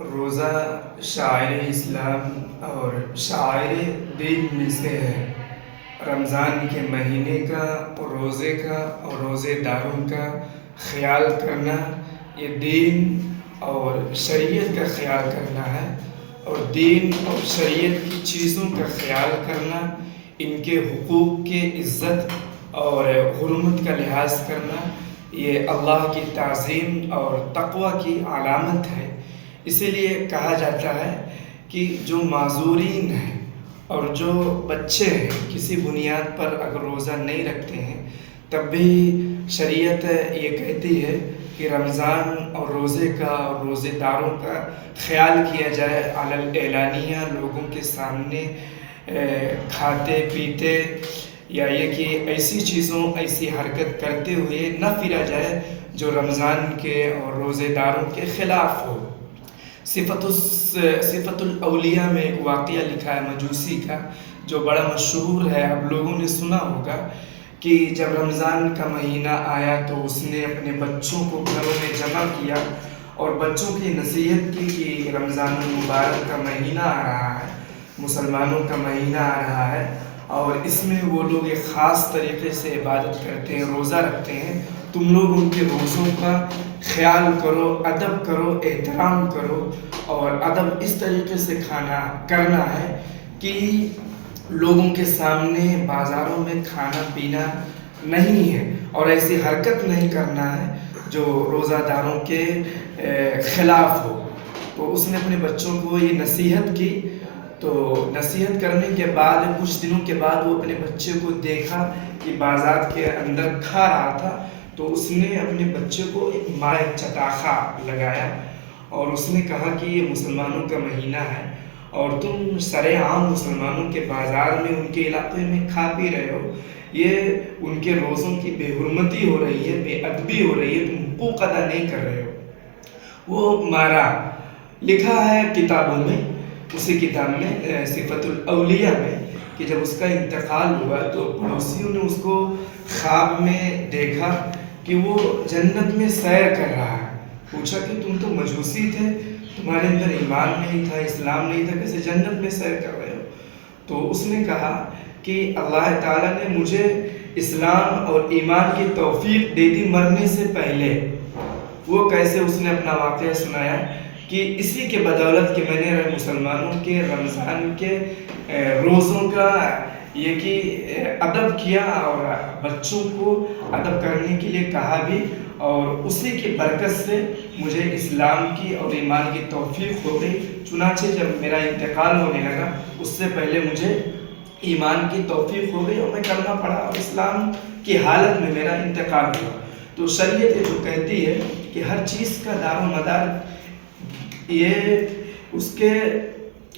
روزہ شاعر اسلام اور شاعر دین میں سے ہے۔ رمضان کے مہینے کا روزے کا اور روزے داروں کا خیال کرنا یہ دین اور شریعت کا خیال کرنا ہے، اور دین اور شریعت کی چیزوں کا خیال کرنا، ان کے حقوق کی عزت اور حرمت کا لحاظ کرنا، یہ اللہ کی تعظیم اور تقوی کی علامت ہے۔ اسی لیے کہا جاتا ہے کہ جو معذورین ہیں اور جو بچے ہیں کسی بنیاد پر اگر روزہ نہیں رکھتے ہیں، تب بھی شریعت یہ کہتی ہے کہ رمضان اور روزے کا اور روزے داروں کا خیال کیا جائے، علی الاعلانیہ لوگوں کے سامنے کھاتے پیتے یا یہ کہ ایسی چیزوں ایسی حرکت کرتے ہوئے نہ پھرا جائے جو رمضان کے اور روزے داروں کے خلاف ہو۔ صفت الاولیاء میں ایک واقعہ لکھا ہے مجوسی کا، جو بڑا مشہور ہے، آپ لوگوں نے سنا ہوگا کہ جب رمضان کا مہینہ آیا تو اس نے اپنے بچوں کو گھروں میں جمع کیا اور بچوں کی نصیحت کی کہ رمضان المبارک کا مہینہ آ رہا ہے، مسلمانوں کا مہینہ آ رہا ہے، اور اس میں وہ لوگ ایک خاص طریقے سے عبادت کرتے ہیں، روزہ رکھتے ہیں، تم لوگ ان کے روزوں کا خیال کرو، ادب کرو، احترام کرو، اور ادب اس طریقے سے کرنا ہے کہ لوگوں کے سامنے بازاروں میں کھانا پینا نہیں ہے اور ایسی حرکت نہیں کرنا ہے جو روزہ داروں کے خلاف ہو۔ تو اس نے اپنے بچوں کو یہ نصیحت کی، تو نصیحت کرنے کے بعد کچھ دنوں کے بعد وہ اپنے بچے کو دیکھا کہ بازار کے اندر کھا رہا تھا، تو اس نے اپنے بچے کو ایک مائع چٹاخا لگایا اور اس نے کہا کہ یہ مسلمانوں کا مہینہ ہے اور تم سرے عام مسلمانوں کے بازار میں ان کے علاقے میں کھا پی رہے ہو، یہ ان کے روزوں کی بے حرمتی ہو رہی ہے، بے ادبی ہو رہی ہے، تم حقوق ادا نہیں کر رہے ہو۔ وہ مارا، لکھا ہے کتابوں میں، اسی کتاب میں صفت الاولیاء میں، کہ جب اس کا انتقال ہوا تو پڑوسیوں نے اس کو خواب میں دیکھا کہ وہ جنت میں سیر کر رہا ہے۔ پوچھا کہ تم تو مجوسی تھے، تمہارے اندر ایمان نہیں تھا، اسلام نہیں تھا، کیسے جنت میں سیر کر رہے ہو؟ تو اس نے کہا کہ اللہ تعالیٰ نے مجھے اسلام اور ایمان کی توفیق دے دی مرنے سے پہلے۔ وہ کیسے؟ اس نے اپنا واقعہ سنایا کہ اسی کے بدولت کہ میں نے مسلمانوں کے رمضان کے روزوں کا یہ کہ ادب کیا اور بچوں کو ادب کرنے کے لیے کہا بھی، اور اسی کی برکت سے مجھے اسلام کی اور ایمان کی توفیق ہو گئی۔ چنانچہ جب میرا انتقال ہونے لگا اس سے پہلے مجھے ایمان کی توفیق ہو گئی اور میں کلمہ پڑھا اور اسلام کی حالت میں میرا انتقال ہوا۔ تو شریعت یہ جو کہتی ہے کہ ہر چیز کا دار و مدار یہ اس کے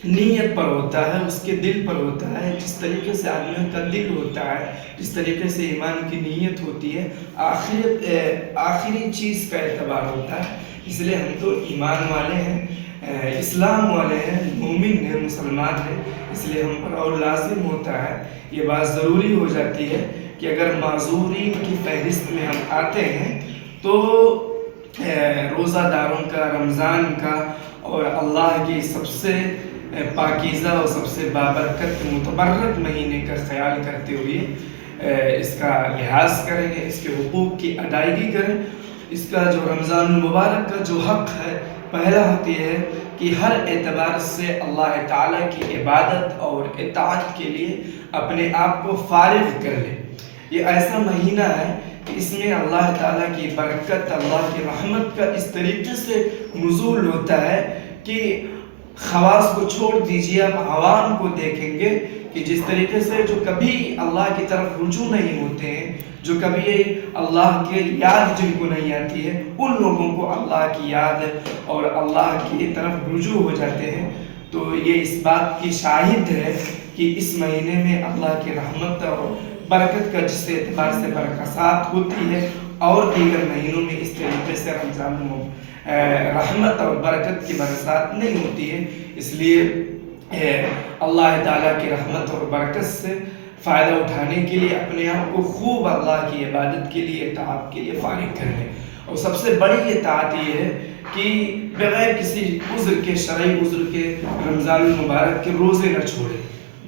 نیت پر ہوتا ہے، اس کے دل پر ہوتا ہے۔ جس طریقے سے آدمی کا دل ہوتا ہے، جس طریقے سے ایمان کی نیت ہوتی ہے، آخری چیز کا اعتبار ہوتا ہے۔ اس لیے ہم تو ایمان والے ہیں، اسلام والے ہیں، مومن ہیں، مسلمان ہیں، اس لیے ہم پر اور لازم ہوتا ہے، یہ بات ضروری ہو جاتی ہے کہ اگر معذورین کی فہرست میں ہم آتے ہیں تو روزہ داروں کا، رمضان کا اور اللہ کی سب سے پاکیزہ اور سب سے بابرکت متبرک مہینے کا خیال کرتے ہوئے اس کا لحاظ کریں گے، اس کے حقوق کی ادائیگی کریں۔ اس کا جو رمضان المبارک کا جو حق ہے، پہلا حق یہ ہے کہ ہر اعتبار سے اللہ تعالیٰ کی عبادت اور اطاعت کے لیے اپنے آپ کو فارغ کر لے۔ یہ ایسا مہینہ ہے کہ اس میں اللہ تعالیٰ کی برکت، اللہ کی رحمت کا اس طریقے سے نزول ہوتا ہے کہ خواص کو چھوڑ دیجیے، آپ عوام کو دیکھیں گے کہ جس طریقے سے جو کبھی اللہ کی طرف رجوع نہیں ہوتے ہیں، جو کبھی اللہ کی یاد جن کو نہیں آتی ہے، ان لوگوں کو اللہ کی یاد اور اللہ کی طرف رجوع ہو جاتے ہیں۔ تو یہ اس بات کی شاہد ہے کہ اس مہینے میں اللہ کی رحمت اور برکت کا جس اعتبار سے برکات ہوتی ہے، اور دیگر مہینوں میں اس طریقے سے رمضان رحمت اور برکت کی برکات نہیں ہوتی ہے۔ اس لیے اللہ تعالیٰ کی رحمت اور برکت سے فائدہ اٹھانے کے لیے اپنے آپ کو خوب اللہ کی عبادت کے لیے، اطاعت کے لیے فارغ کر لیں۔ اور سب سے بڑی اطاعت یہ ہے کہ بغیر کسی عذر کے، شرعی عذر کے رمضان المبارک کے روزے نہ چھوڑے۔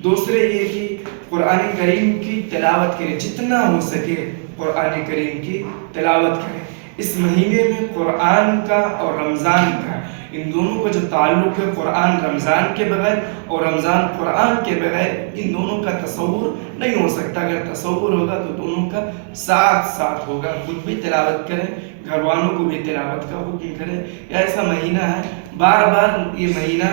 دوسرے یہ کہ قرآن کریم کی تلاوت کریں، جتنا ہو سکے قرآن کریم کی تلاوت کریں۔ اس مہینے میں قرآن کا اور رمضان کا، ان دونوں کا جو تعلق ہے، قرآن رمضان کے بغیر اور رمضان قرآن کے بغیر، ان دونوں کا تصور نہیں ہو سکتا۔ اگر تصور ہوگا تو دونوں کا ساتھ ساتھ ہوگا۔ خود بھی تلاوت کریں، گھر والوں کو بھی تلاوت کا حکم کریں۔ یہ ایسا مہینہ ہے، بار بار یہ مہینہ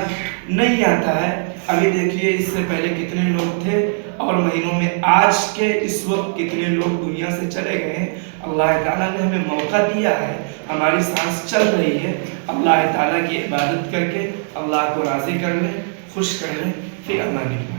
نہیں آتا ہے۔ ابھی دیکھیے اس سے پہلے کتنے لوگ تھے، اور مہینوں میں آج کے اس وقت کتنے لوگ دنیا سے چلے گئے ہیں۔ اللہ تعالیٰ نے ہمیں موقع دیا ہے، ہماری سانس چل رہی ہے، اللہ تعالیٰ کی عبادت کر کے اللہ کو راضی کر لیں، خوش کر لیں۔ فی امان اللہ۔